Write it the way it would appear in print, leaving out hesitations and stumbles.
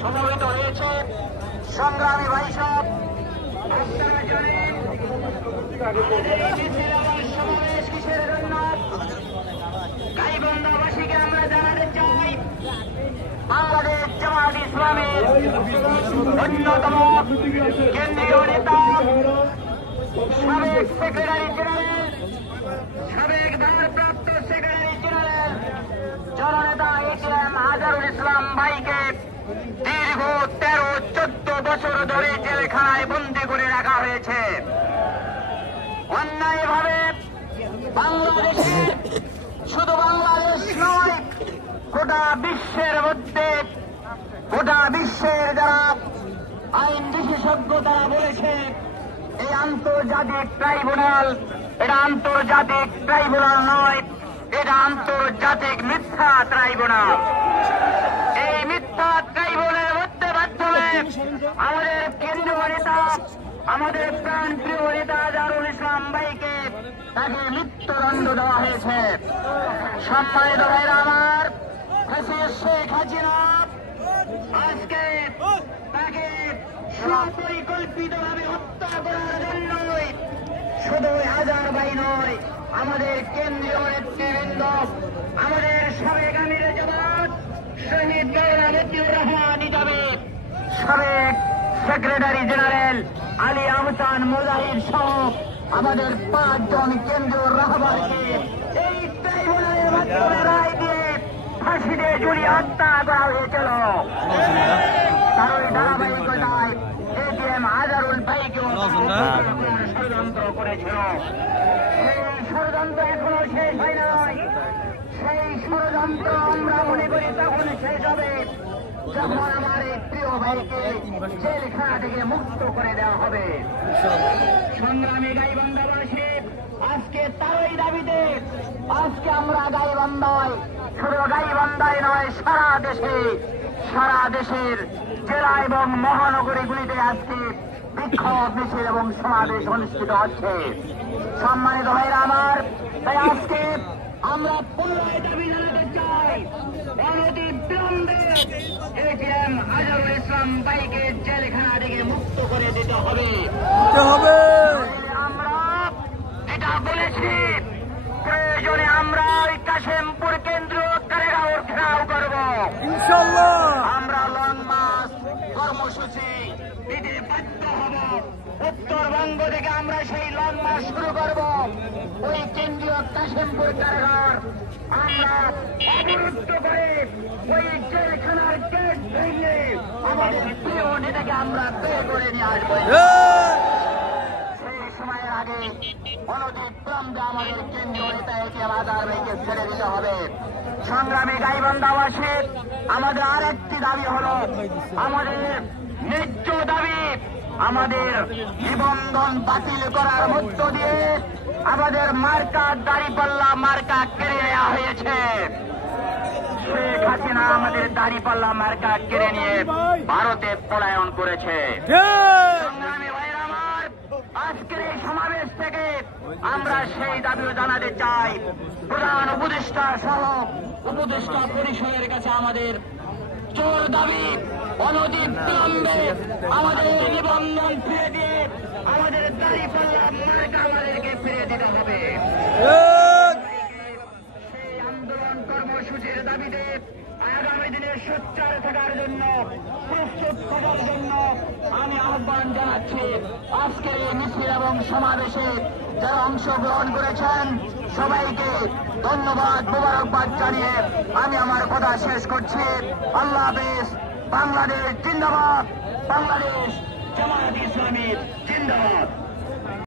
সমবেত হয়েছে সংগ্রামী ভাই সব সমাবেশ কিসের জন্য গাইবান্ধাবাসীকে আমরা জানাতে চাই বাংলাদেশ জামায়াত ইসলামের অন্যতম কেন্দ্রীয় নেতা সাবেক সেক্রেটারি জেনারেল সাবেক ভারপ্রাপ্ত সেক্রেটারি জেনারেল জননেতা এটিএম আজহারুল ইসলাম ভাইকে দীর্ঘ 13-14 বছর ধরে জেলখানায় বন্দী করে রাখা হয়েছে। অন্যায়ভাবে বাংলাদেশের শুধু বাংলাদেশ নয় গোটা বিশ্বের মধ্যে গোটা বিশ্বের যারা আইন বিশেষজ্ঞ তারা বলেছে এই আন্তর্জাতিক ট্রাইব্যুনাল এটা আন্তর্জাতিক ট্রাইব্যুনাল নয়, এটা আন্তর্জাতিক মিথ্যা ট্রাইব্যুনাল। এই মিথ্যা ট্রাইব্যুনালের মধ্যে মাধ্যমে আমাদের কেন্দ্রীয় নেতা আমাদের প্রাণপ্রিয় নেতা আজহারুল ইসলাম ভাইকে তাকে মৃত্যুদণ্ড দেওয়া হয়েছে। সম্মানিত ভাইরা আমার, শেখ হাসিনা আজকে তাকে সুপরিকল্পিতভাবে হত্যা করার জন্যই শুধু আজহার ভাই নয়, আমাদের কেন্দ্রীয় নেতৃবৃন্দ, আমাদের সাবেক আমিরে জামাত শহীদ মাওলানা মতিউর রহমান হিসাবে সাবেক সেক্রেটারি জেনারেল আলী আহসান মুজাহিদ সহ আমাদের 5 জন কেন্দ্রীয় রাহবারকে এই ট্রাইব্যুনালের মাধ্যমে রায় দিয়ে ফাঁসিতে ঝুলিয়ে হত্যা করা হয়েছিল। তার ওই ধারাবাহিকতায় এটিএম আজহারুল ভাইকেও ষড়যন্ত্র করেছিল। সেই ষড়যন্ত্র এখনো শেষ হয় নাই। সেই ষড়যন্ত্র আমরা মনে করি তখন শেষ হবে যখন আমার এই প্রিয় ভাইকে জেলখানা থেকে মুক্ত করে দেওয়া হবে। সংগ্রামী গাইবান্ধাবাসী, আজকে তারই দাবিতে আজকে আমরা গাইবান্ধায়, শুধু গাইবান্ধায় নয় সারা দেশের জেলা এবং মহানগরীগুলিতে আজকে বিক্ষোভ মিছিল এবং সমাবেশ অনুষ্ঠিত হচ্ছে। সম্মানিত ভাইরা আমার, তাই আজকে আমরা পুনরায় দাবি জানাতে চাই অনতিবিলম্বে এটিএম আজহারুল ইসলাম ভাইকে জেলখানা থেকে মুক্ত করে দিতে হবে। আমরা এটা বলেছি, প্রয়োজনে আমরা ওই কাশেমপুর কেন্দ্রীয় কারাগার ঘেরাও করব ইনশাআল্লাহ। আমরা লং মার্চ কর্মসূচি দিতে বাধ্য হব। উত্তরবঙ্গ থেকে আমরা সেই লং মার্চ শুরু করব। ওই কেন্দ্রীয় কাশেমপুর কারাগার আমরা অবরুদ্ধ করে ওই জেলখানার গেট ভেঙে আমাদের প্রিয় নেতাকে আমরা বের করে নিয়ে আসবো। সেই সময়ের আগে অনতিবিলম্বে আমাদের কেন্দ্রীয় নেতা এটিএম আজহার ভাইকে ছেড়ে দিতে হবে। সংগ্রামী গাইবান্ধাবাসী, আমাদের আরেকটি দাবি হল আমাদের ন্যায্য দাবি, আমাদের নিবন্ধন বাতিল করার মধ্য দিয়ে আমাদের মার্কা দাঁড়িপাল্লা মার্কা কেড়ে নেওয়া হয়েছে। শেখ হাসিনা আমাদের দাঁড়িপাল্লা মার্কা কেড়ে নিয়ে ভারতে পলায়ন করেছে। সংগ্রামী ভাইরা আমার, আজকের এই সমাবেশ থেকে আমরা সেই দাবিও জানাতে চাই প্রধান উপদেষ্টা সহ উপদেষ্টা পরিষদের কাছে আমাদের জোর দাবি অনতিবিলম্বে আমাদের নিবন্ধন ফিরে দিয়ে আমাদের দাঁড়িপাল্লা মার্কা আমাদেরকে ফিরে দিতে হবে। সেই আন্দোলন কর্মসূচির দাবিতে আগামী দিনে সোচ্চার থাকার জন্য, প্রস্তুত থাকার জন্য আমি আহ্বান জানাচ্ছি। আজকের এই মিছিল এবং সমাবেশে যারা অংশগ্রহণ করেছেন সবাইকে ধন্যবাদ, মোবারকবাদ জানিয়ে আমি আমার কথা শেষ করছি। আল্লাহ হাফেজ। বাংলাদেশ জিন্দাবাদ, বাংলাদেশ জামায়াত ইসলামী জিন্দাবাদ।